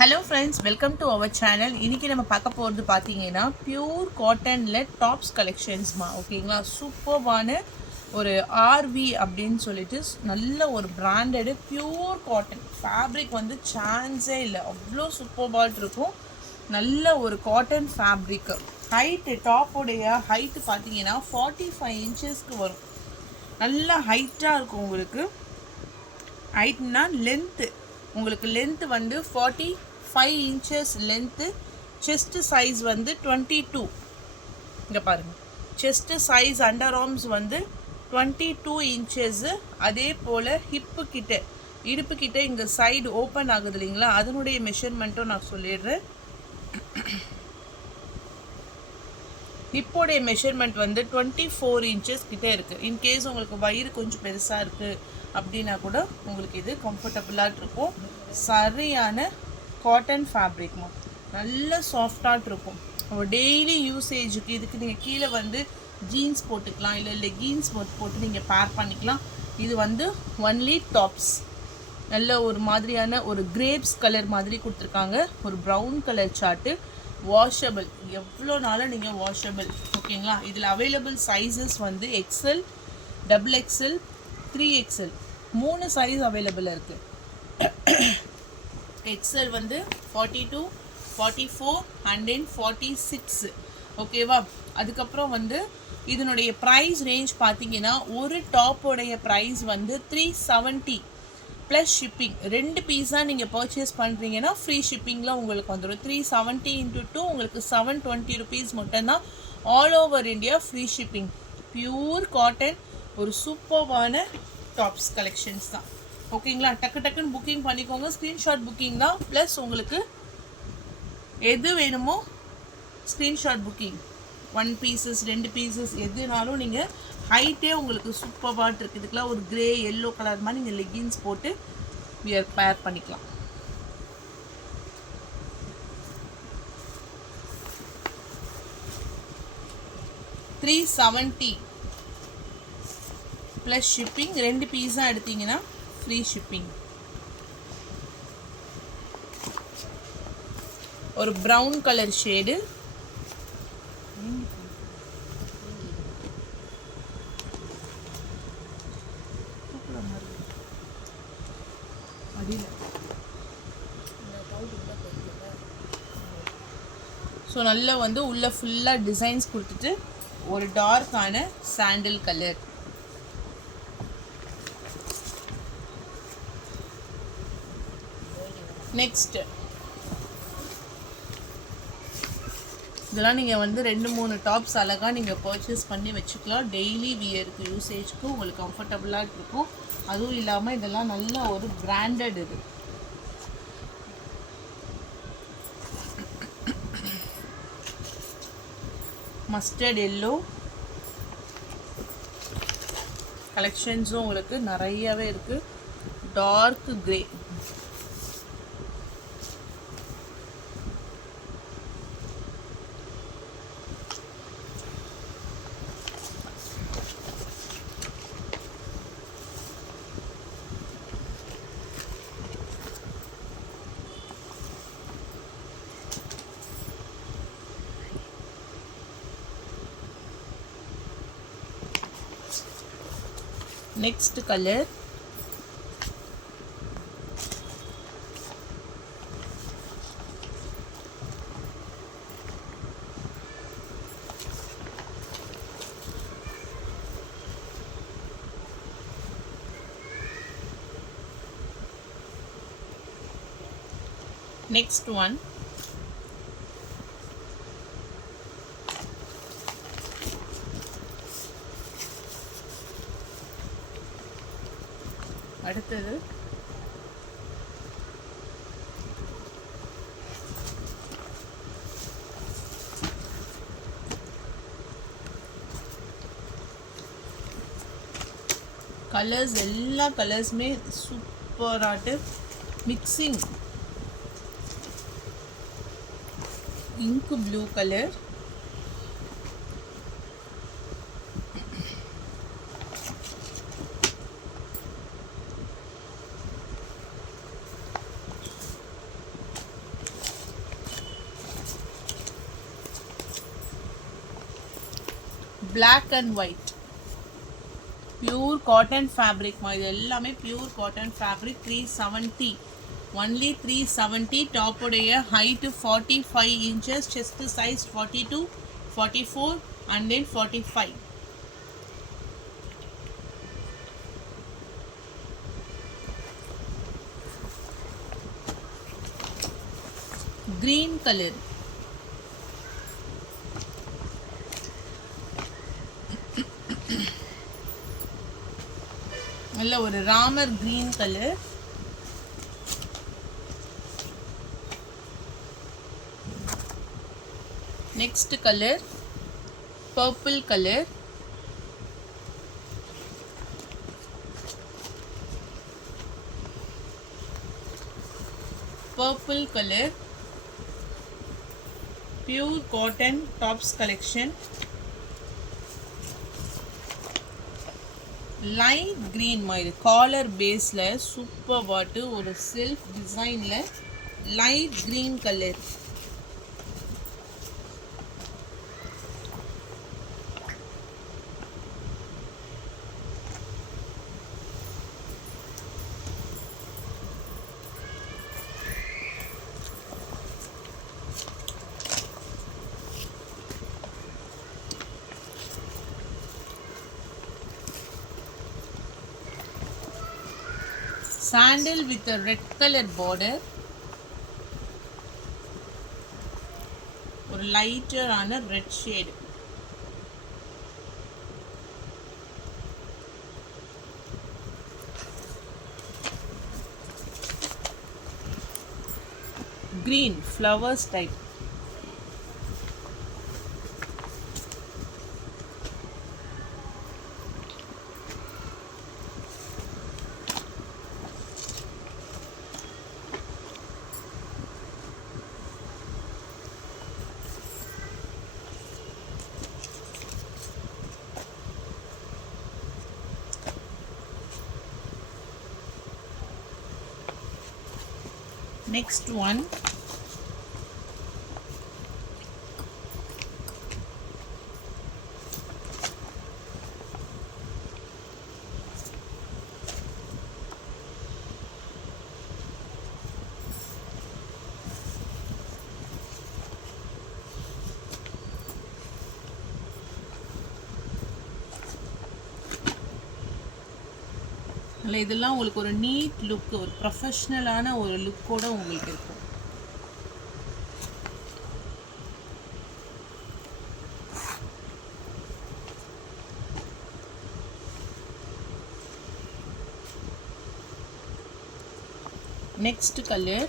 Hello friends, welcome to our channel. இன்னைக்கு நம்ம பார்க்க போறது பாத்தீங்கன்னா பியூர் காட்டன்ல டாப்ஸ் கலெக்ஷன்ஸ்மா. ஓகேங்களா, சூப்பர்வான ஒரு ஆர்வி அப்படின்னு சொல்லிட்டு நல்ல ஒரு பிராண்டட் பியூர் காட்டன் ஃபேப்ரிக் வந்து சான்ஸே இல்லை, அவ்வளோ சூப்பர்பாட் இருக்கும். நல்ல ஒரு காட்டன் ஃபேப்ரிக். ஹைட்டு டாப்போடைய ஹைட்டு பார்த்தீங்கன்னா 45 இன்ச்சஸ்க்கு வரும். நல்ல ஹைட்டாக இருக்கும் உங்களுக்கு. ஹைட்னா லென்த்து, உங்களுக்கு லென்த்து வந்து 45 இன்ச்சஸ் லென்த்து. செஸ்ட்டு சைஸ் வந்து 22. இங்கே பாருங்கள், செஸ்ட்டு சைஸ் அண்டர் ஆர்ம்ஸ் வந்து 22 இன்ச்சஸ்ஸு. அதே போல் ஹிப்பு கிட்ட, இடுப்பு கிட்ட இங்கே சைடு ஓப்பன் ஆகுது இல்லைங்களா, அதனுடைய மெஷர்மெண்ட்டும் நான் சொல்லிடுறேன். ஹிப்போடைய மெஷர்மெண்ட் வந்து 24 இன்ச்சஸ் கிட்டே இருக்குது. இன்கேஸ் உங்களுக்கு வயிறு கொஞ்சம் பெருசாக இருக்குது அப்படின்னா கூட உங்களுக்கு இது கம்ஃபர்டபுளாக இருக்கும். சரியான காட்டன் ஃபேப்ரிக்மா, நல்ல சாஃப்டாக இருக்கும். டெய்லி யூசேஜுக்கு இதுக்கு நீங்கள் கீழே வந்து ஜீன்ஸ் போட்டுக்கலாம், இல்லை லெகின்ஸ் போட்டு நீங்கள் பேர் பண்ணிக்கலாம். இது வந்து ஒன்லி டாப்ஸ். நல்ல ஒரு மாதிரியான ஒரு கிரேப்ஸ் கலர் மாதிரி கொடுத்துருக்காங்க. ஒரு ப்ரௌன் கலர் சார்ட்டு. வாஷபிள், எவ்வளோ நாளும் நீங்கள் வாஷபிள். ஓகேங்களா, இதில் அவைலபிள் சைஸஸ் வந்து XL, double XL, 3XL 3 size அவைலபிளாக இருக்குது. எக்ஸல் வந்து 42, 44 அண்ட் தென் 46. ஓகேவா, அதுக்கப்புறம் வந்து இதனுடைய ப்ரைஸ் ரேஞ்ச் பார்த்தீங்கன்னா ஒரு டாப்போடைய ப்ரைஸ் வந்து 370 ப்ளஸ் ஷிப்பிங். 2 பீஸாக நீங்கள் பர்ச்சேஸ் பண்ணுறீங்கன்னா ஃப்ரீ ஷிப்பிங்கில் உங்களுக்கு வந்துடும். 370 × 2 உங்களுக்கு 720 ருபீஸ் மட்டும்தான். All over India free shipping. Pure cotton ஒரு சூப்பர்வான டாப்ஸ் கலெக்ஷன்ஸ் தான். ஓகேங்களா, டக்கு டக்குன்னு புக்கிங் பண்ணிக்கோங்க. ஸ்க்ரீன்ஷாட் புக்கிங் தான், ப்ளஸ் உங்களுக்கு எது வேணுமோ ஸ்க்ரீன்ஷாட் புக்கிங். 1 பீசஸ் 2 பீசஸ் எதுனாலும் நீங்கள். ஹைட்டே உங்களுக்கு சூப்பர்பாட் இருக்குது. இதுக்கெலாம் ஒரு கிரே எல்லோ கலர் மாதிரி நீங்கள் லெகின்ஸ் போட்டு பேர் பண்ணிக்கலாம். $370 ப்ளஸ் ஷிப்பிங். 2 பீஸாக எடுத்தீங்கன்னா ஃப்ரீ ஷிப்பிங். ஒரு ப்ரௌன் கலர் ஷேடு, ஸோ நல்லா வந்து உள்ளே ஃபுல்லாக டிசைன்ஸ் கொடுத்துட்டு ஒரு டார்க்கான சாண்டில் கலர். நெக்ஸ்ட்டு இதெல்லாம் நீங்கள் வந்து 2-3 டாப்ஸ் அழகாக நீங்கள் பர்ச்சேஸ் பண்ணி வச்சுக்கலாம். டெய்லி வியருக்கு யூசேஜ்க்கு உங்களுக்கு கம்ஃபர்டபுளாக இருக்கும். அதுவும் இல்லாமல் இதெல்லாம் நல்ல ஒரு பிராண்டட். இது மஸ்டர்ட் எல்லோ கலெக்ஷன்ஸும் உங்களுக்கு நிறையவே இருக்குது. Dark grey, next colour next one அடுத்தது கலர்ஸ், எல்லா கலர்ஸுமே சூப்பராட்டு mixing. Ink blue colour, black and white. Pure cotton fabric. இது எல்லாமே pure cotton fabric. 370. Only 370. Top உடைய height 45 inches. Chest size 42, 44 and then 45. Green color. நல்ல ஒரு Ramar green color. Next color purple color. Purple color. Pure cotton tops collection. Light green மாதிரி collar baseல சூப்பர் வாட்டு ஒரு செல்ஃப் டிசைன்ல light green color. Sandal with a red color border. ஒரு லைட்டர் ஆன red shade. Green flowers type. Next one இதெல்லாம் உங்களுக்கு ஒரு நீட் லுக், ஒரு ப்ரொஃபஷ்னலான ஒரு லுக்கோட உங்களுக்கு இருக்கும். நெக்ஸ்ட் கலர்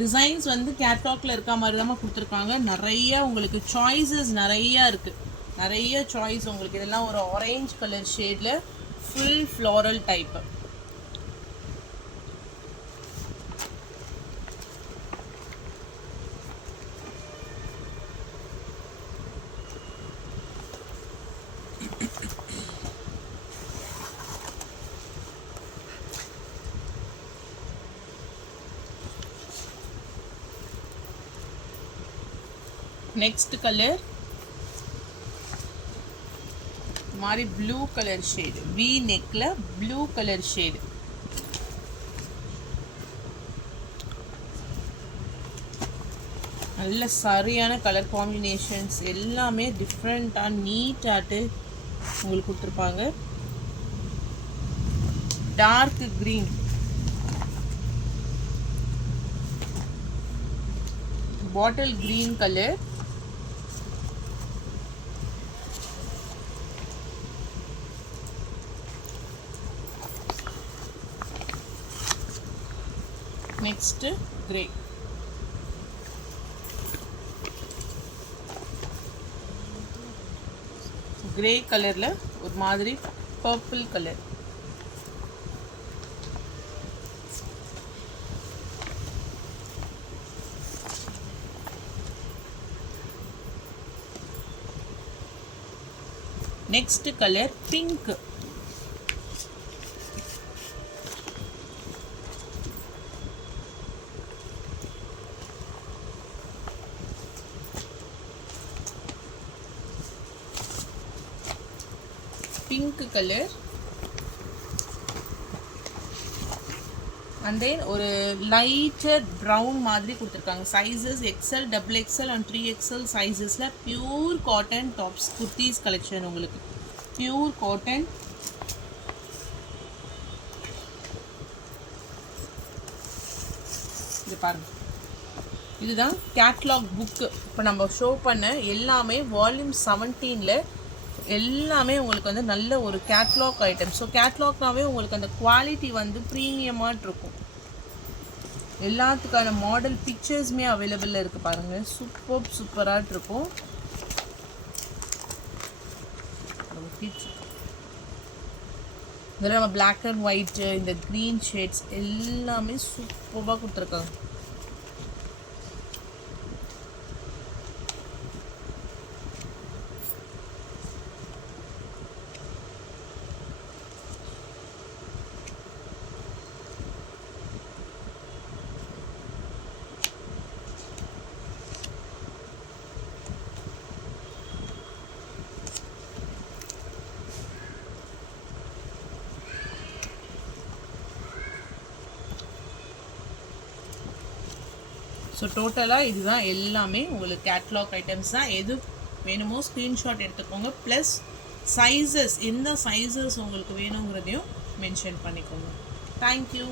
டிசைன்ஸ் வந்து கேட்லாக்ல இருக்க மாதிரி தான் கொடுத்துருக்காங்க. நிறைய உங்களுக்கு சாய்ஸஸ் நிறைய இருக்கு, நிறைய சாய்ஸ் உங்களுக்கு. இதெல்லாம் ஒரு ஆரஞ்ச் கலர் ஷேட்ல full floral type. Next colour हमारी blue colour shade, V neck blue colour shade. நல்ல சரியான கலர் காம்பினேஷன்ஸ் எல்லாமே டிஃப்ரெண்டா நீட்டாட்டு உங்களுக்கு கொடுத்துருப்பாங்க. Dark green, bottle green colour, next grey, grey colour और मादरी purple colour. Next colour pink. Pink colour and then ஒரு லைட்டர் ப்ரௌன் மாதிரி கொடுத்துருக்காங்க. Sizes XL, double XL and 3XL சைஸஸில் pure cotton tops kurtis collection உங்களுக்கு. Pure cotton. இது பாருங்கள், இதுதான் கேட்லாக் புக்கு. இப்போ நம்ம ஷோ பண்ண எல்லாமே வால்யூம் 17ல் எல்லாமே உங்களுக்கு வந்து நல்ல ஒரு கேட்லாக் ஐட்டம். ஸோ கேட்லாக்னாவே உங்களுக்கு அந்த குவாலிட்டி வந்து ப்ரீமியமாக இருக்கும். எல்லாத்துக்கான மாடல் பிக்சர்ஸுமே அவைலபிளில் இருக்குது பாருங்கள். சூப்பராக இருக்கும். இதில் நம்ம பிளாக் அண்ட் ஒயிட்டு, இந்த க்ரீன் ஷேட்ஸ் எல்லாமே சூப்பராக கொடுத்துருக்காங்க. ஸோ டோட்டலாக இதுதான் எல்லாமே உங்களுக்கு கேட்லாக் ஐட்டம்ஸ் தான். எது வேணுமோ ஸ்க்ரீன்ஷாட் எடுத்துக்கோங்க. ப்ளஸ் சைஸஸ், எந்த சைஸஸ் உங்களுக்கு வேணுங்கிறதையும் மென்ஷன் பண்ணிக்கோங்க. தேங்க்யூ.